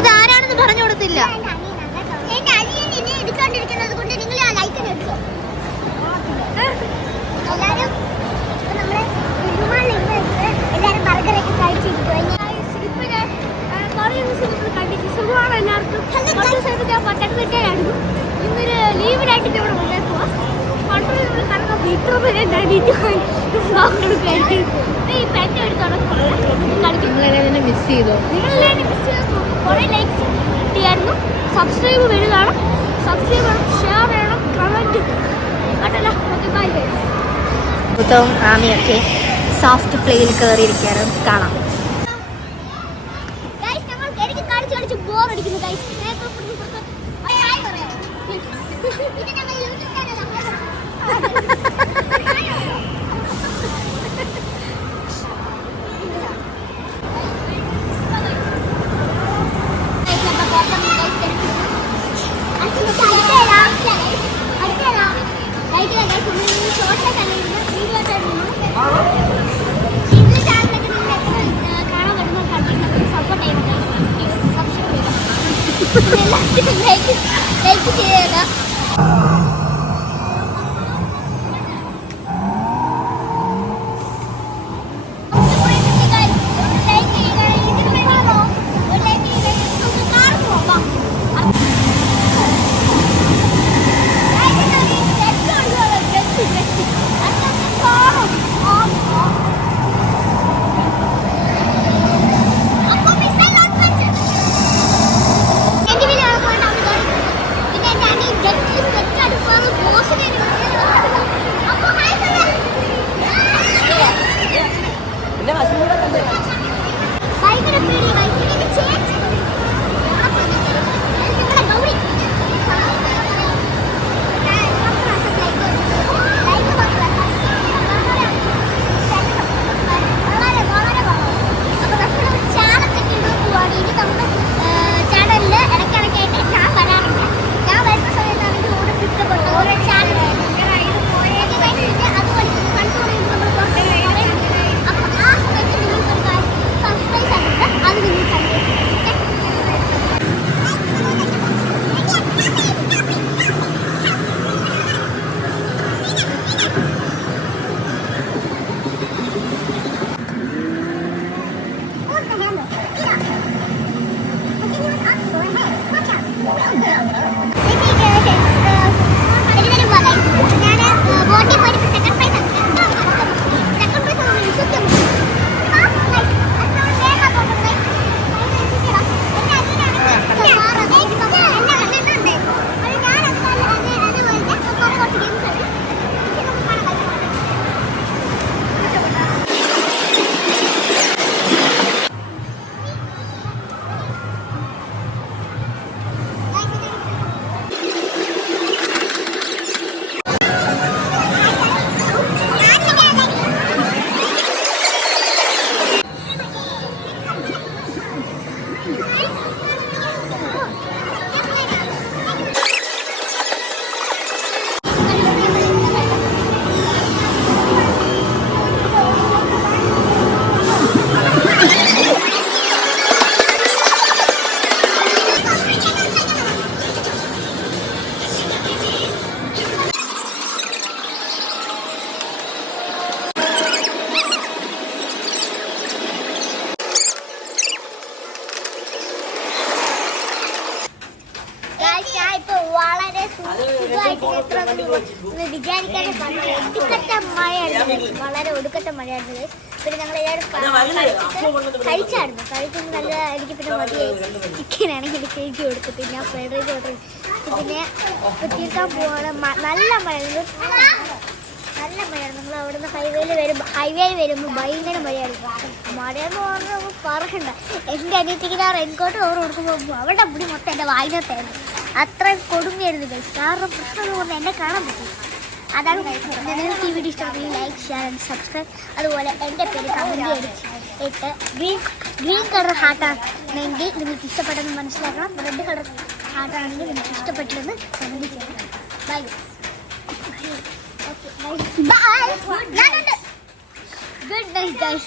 ഇതാരാണെന്ന് പറഞ്ഞു കൊടുത്തില്ല. പട്ടണത്തിട്ടായിരുന്നു ഇന്നൊരു ലീവിനായിട്ട് ഇവിടെ വന്നേക്കുവാ. മിസ് ചെയ്തോ? കുറെ ലൈക്സ് കിട്ടിയായിരുന്നു. സബ്സ്ക്രൈബ് വരുന്നതാണ്. സബ്സ്ക്രൈബ് ചെയ്യണം, ഷെയർ ചെയ്യണം, കമന്റ് കേട്ടല്ലോ. Bye guys. ഭൂതവും ആമിയൊക്കെ സോഫ്റ്റ് പ്ലേയിൽ കയറിയിരിക്കാറ് കാണാം. ബോറടിക്കുന്നു ഗൈസ്. ലൈക്ക് ചെയ്യുക. Get എത്ര വിചാരിക്കാതെ ഒടുക്കത്തെ മഴയായിരുന്നു, വളരെ ഒടുക്കത്തെ മഴയായിരുന്നു guys. പിന്നെ ഞങ്ങൾ എല്ലാവരും കഴിച്ചായിരുന്നു. കഴിക്കുമ്പോൾ നല്ല എനിക്ക് പിന്നെ മതിയായി. ചിക്കനാണെങ്കിൽ ചേച്ചി കൊടുത്തിട്ട് ഞാൻ ഫ്രൈഡ് റൈസ് ഓർഡർ ചെയ്തു. പിന്നെ തീർക്കാൻ പോവാണ്. നല്ല മഴയായിരുന്നു, നല്ല മഴയാണ്. നമ്മൾ അവിടെ നിന്ന് ഹൈവേ വരുമ്പോൾ ഭയങ്കര മഴയാണ്. മഴയെന്ന് പറഞ്ഞാൽ പറയണ്ട. എൻ്റെ അനിയത്തിക്ക് ഞാൻ റെയിൻകോട്ട് ഓർഡർ കൊടുക്കുമ്പോൾ അവളുടെ മുടി മൊത്തം എൻ്റെ വായിനകത്തായിരുന്നു. അത്രയും കൊടുமைയായിരുന്നു ഗൈസ്. കാരണം പ്രശ്നം കൊണ്ട് എന്നെ കാണാൻ പറ്റും. അതാണ് നിങ്ങൾക്ക് ഈ വീഡിയോ ഇഷ്ടമെങ്കിൽ ലൈക്ക്, ഷെയർ ആൻഡ് സബ്സ്ക്രൈബ്. അതുപോലെ എൻ്റെ പേര് കമൻറ്റ് ഇട്ട് ഗ്രീൻ കളർ ഹാർട്ടാണെങ്കിൽ നിങ്ങൾക്ക് ഇഷ്ടപ്പെട്ടെന്ന് മനസ്സിലാക്കണം. റെഡ് കളർ ഹാർട്ടാണെങ്കിൽ നിങ്ങൾക്ക് ഇഷ്ടപ്പെട്ടതെന്ന് കമൻറ്റ് ചെയ്യണം. By. Okay, bye. Good night, guys.